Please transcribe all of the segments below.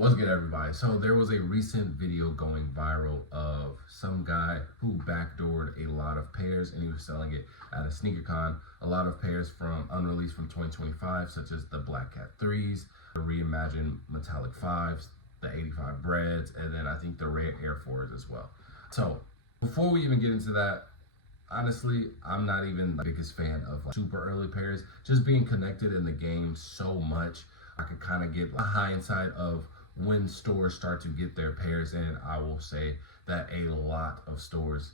What's good, everybody? So there was a recent video going viral of some guy who backdoored a lot of pairs and he was selling it at a sneaker con. A lot of pairs from unreleased from 2025, such as the Black Cat 3s, the reimagined metallic 5s, the 85 breads, and then I think the red Air 4s as well. So before we even get into that, honestly, I'm not even the biggest fan of super early pairs. Just being connected in the game so much, I could kind of get a hindsight of when stores start to get their pairs in. I will say that a lot of stores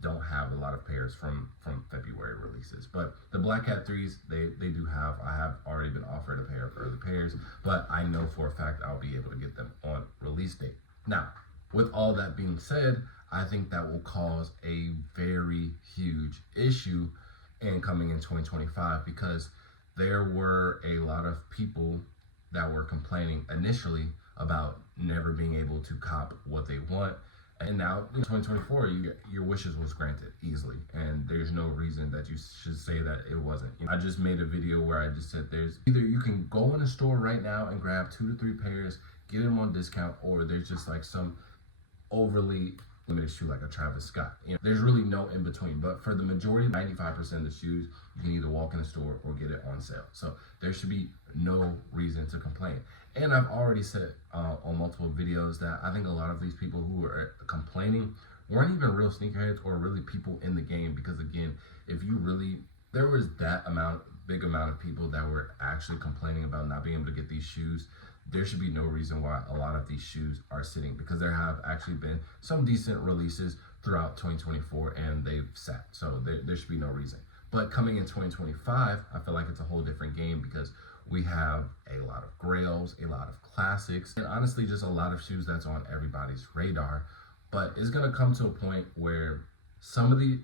don't have a lot of pairs from February releases. But the Black Cat 3s, they do have. I have already been offered a pair of early pairs, but I know for a fact I'll be able to get them on release date. Now, with all that being said, I think that will cause a very huge issue in coming in 2025, because there were a lot of people that were complaining initially about never being able to cop what they want. And now in 2024, your wishes was granted easily, and there's no reason that you should say that it wasn't. I just made a video where I just said there's either you can go in a store right now and grab 2 to 3 pairs, get them on discount, or there's just like some overly limited shoe like a Travis Scott. There's really no in between. But for the majority, 95% of the shoes, you can either walk in the store or get it on sale. So there should be no reason to complain. And I've already said on multiple videos that I think a lot of these people who are complaining weren't even real sneakerheads or really people in the game. Because again, if you really, there was that big amount of people that were actually complaining about not being able to get these shoes, there should be no reason why a lot of these shoes are sitting, because there have actually been some decent releases throughout 2024 and they've sat. So there should be no reason. But coming in 2025, I feel like it's a whole different game, because we have a lot of grails, a lot of classics, and honestly just a lot of shoes that's on everybody's radar. But it's gonna come to a point where some of the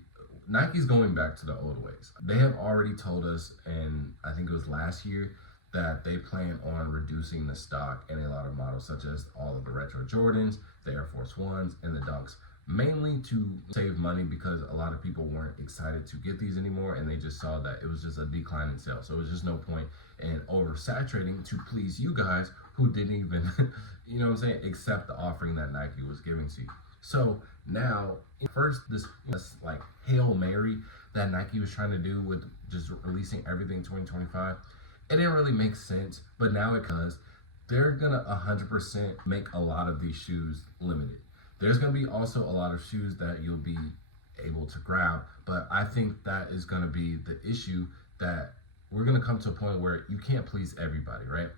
Nike's going back to the old ways. They have already told us, and I think it was last year, that they plan on reducing the stock in a lot of models, such as all of the retro Jordans, the Air Force Ones, and the Dunks, mainly to save money, because a lot of people weren't excited to get these anymore, and they just saw that it was just a decline in sales. So it was just no point in oversaturating to please you guys who didn't even, you know what I'm saying, accept the offering that Nike was giving to you. So now, first, this like Hail Mary that Nike was trying to do with just releasing everything 2025, it didn't really make sense, but now it does. They're gonna 100% make a lot of these shoes limited. There's gonna be also a lot of shoes that you'll be able to grab, but I think that is gonna be the issue, that we're gonna come to a point where you can't please everybody, right?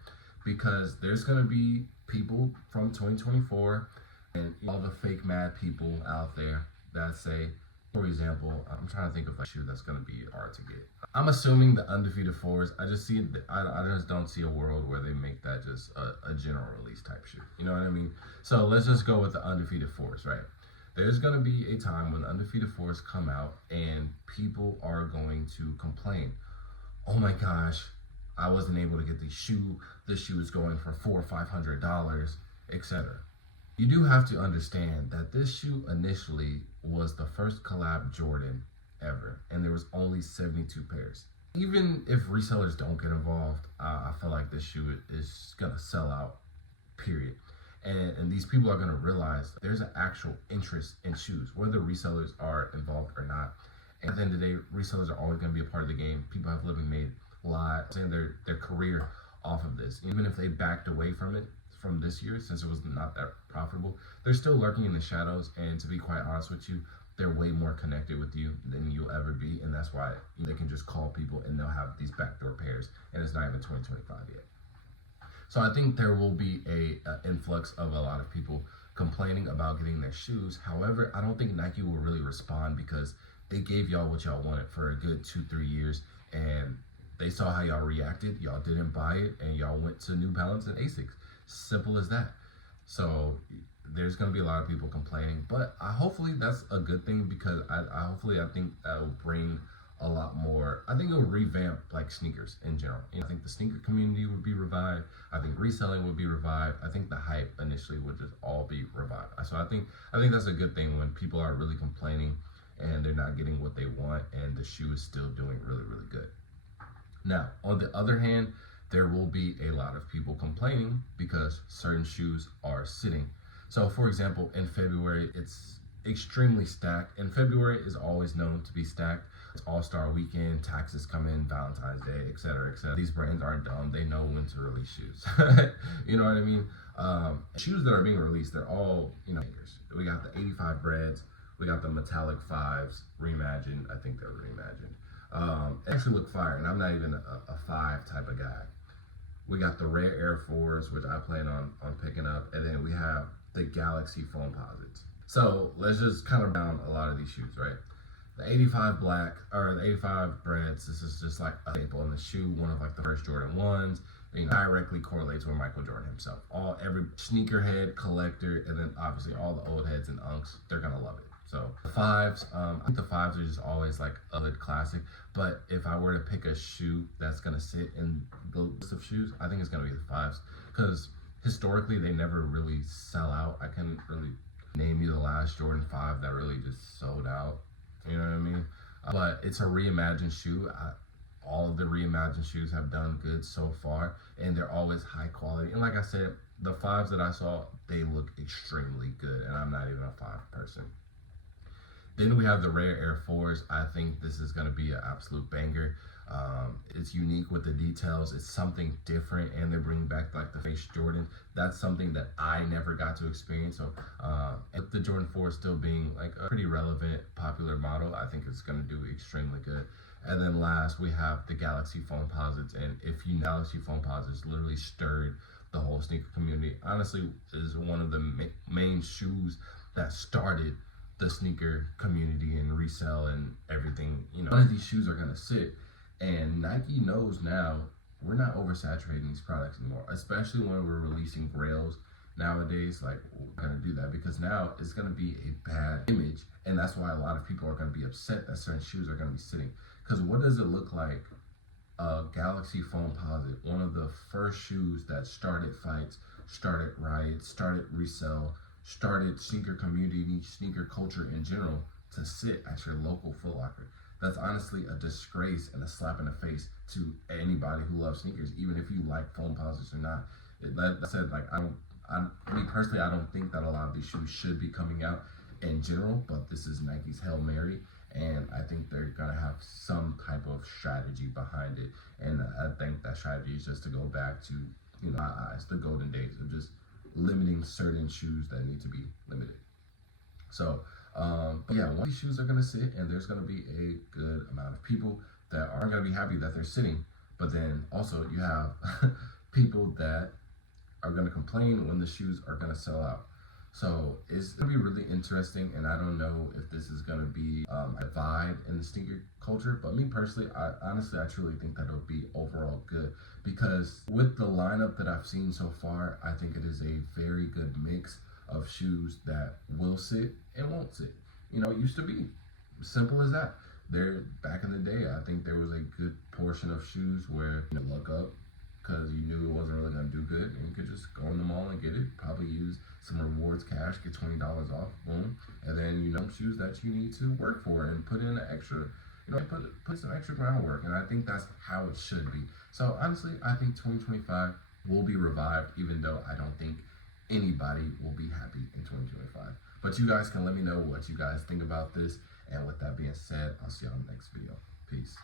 Because there's gonna be people from 2024 and all the fake mad people out there that say, for example, I'm trying to think of a shoe that's going to be hard to get. I'm assuming the Undefeated 4s. I just don't see a world where they make that just a general release type shoe. You know what I mean? So let's just go with the Undefeated 4s, right? There's going to be a time when Undefeated 4s come out and people are going to complain. Oh my gosh, I wasn't able to get this shoe. This shoe is going for $400 or $500, etc. You do have to understand that this shoe initially was the first collab Jordan ever, and there was only 72 pairs. Even if resellers don't get involved, I feel like this shoe is gonna sell out, period. And these people are gonna realize there's an actual interest in shoes, whether resellers are involved or not. And at the end of the day, resellers are always gonna be a part of the game. People have living made lives and their career off of this. Even if they backed away from it from this year, since it was not that profitable, they're still lurking in the shadows. And to be quite honest with you, they're way more connected with you than you'll ever be, and that's why they can just call people and they'll have these backdoor pairs, and it's not even 2025 yet. So I think there will be a influx of a lot of people complaining about getting their shoes. However, I don't think Nike will really respond, because they gave y'all what y'all wanted for a good 2-3 years, and they saw how y'all reacted. Y'all didn't buy it, and y'all went to New Balance and Asics. Simple as that. So there's going to be a lot of people complaining, but hopefully that's a good thing, because I think that will bring a lot more. I think it will revamp like sneakers in general. I think the sneaker community would be revived. I think reselling would be revived. I think the hype initially would just all be revived. So I think that's a good thing, when people are really complaining and they're not getting what they want and the shoe is still doing really, really good. Now, on the other hand, there will be a lot of people complaining because certain shoes are sitting. So for example, in February, it's extremely stacked, and February is always known to be stacked. It's All-Star weekend, taxes come in, Valentine's Day, etc., etc. These brands aren't dumb. They know when to release shoes. You know what I mean? Shoes that are being released, they're all, makers. We got the 85 breads, we got the metallic 5s, reimagined. I think they're reimagined. It actually look fire, and I'm not even a 5 type of guy. We got the rare Air 4s, which I plan on picking up, and then we have the Galaxy Foamposites. So let's just kind of down a lot of these shoes, right? The 85 black, or the 85 breads, this is just like a staple in the shoe, one of like the first Jordan 1s, directly correlates with Michael Jordan himself. Every sneakerhead, collector, and then obviously all the old heads and unks, they're gonna love it. So the 5s, I think the 5s are just always like a good classic, but if I were to pick a shoe that's gonna sit in the list of shoes, I think it's gonna be the 5s, because historically they never really sell out. I couldn't really name you the last Jordan 5 that really just sold out. You know what I mean? But it's a reimagined shoe. All of the reimagined shoes have done good so far, and they're always high quality. And like I said, the 5s that I saw, they look extremely good, and I'm not even a 5 person. Then we have the rare Air 4s. I think this is going to be an absolute banger. It's unique with the details. It's something different, and they're bringing back like the face Jordan. That's something that I never got to experience. So with the Jordan 4 still being like a pretty relevant, popular model, I think it's going to do extremely good. And then last, we have the Galaxy Foamposites. And if you know, Galaxy Foamposites literally stirred the whole sneaker community. Honestly, is one of the main shoes that started the sneaker community and resell and everything. None of these shoes are going to sit. And Nike knows now we're not oversaturating these products anymore, especially when we're releasing grails nowadays. Like, we're going to do that because now it's going to be a bad image. And that's why a lot of people are going to be upset that certain shoes are going to be sitting. Because what does it look like? A Galaxy Foamposite, one of the first shoes that started fights, started riots, started resell, started sneaker community, sneaker culture in general, to sit at your local Foot Locker. That's honestly a disgrace and a slap in the face to anybody who loves sneakers, even if you like Foamposites or not. That said, like, me personally, I don't think that a lot of these shoes should be coming out in general, but this is Nike's Hail Mary, and I think they're gonna have some type of strategy behind it. And I think that strategy is just to go back to, the golden days of just limiting certain shoes that need to be limited. So, but yeah, one of these shoes are going to sit, and there's going to be a good amount of people that aren't going to be happy that they're sitting. But then also you have people that are going to complain when the shoes are going to sell out. So it's going to be really interesting, and I don't know if this is going to be a divide in the sneaker culture. But me personally, I truly think that it'll be overall good, because with the lineup that I've seen so far, I think it is a very good mix of shoes that will sit and won't sit. It used to be simple as that. Back in the day, I think there was a good portion of shoes where you look up because you knew it wasn't really going to do good, and you could just go in the mall and get it, probably use some rewards cash, get $20 off, boom, and then shoes that you need to work for and put in an extra, put some extra groundwork, and I think that's how it should be. So honestly, I think 2025 will be revived, even though I don't think anybody will be happy in 2025. But you guys can let me know what you guys think about this. And with that being said, I'll see y'all in the next video. Peace.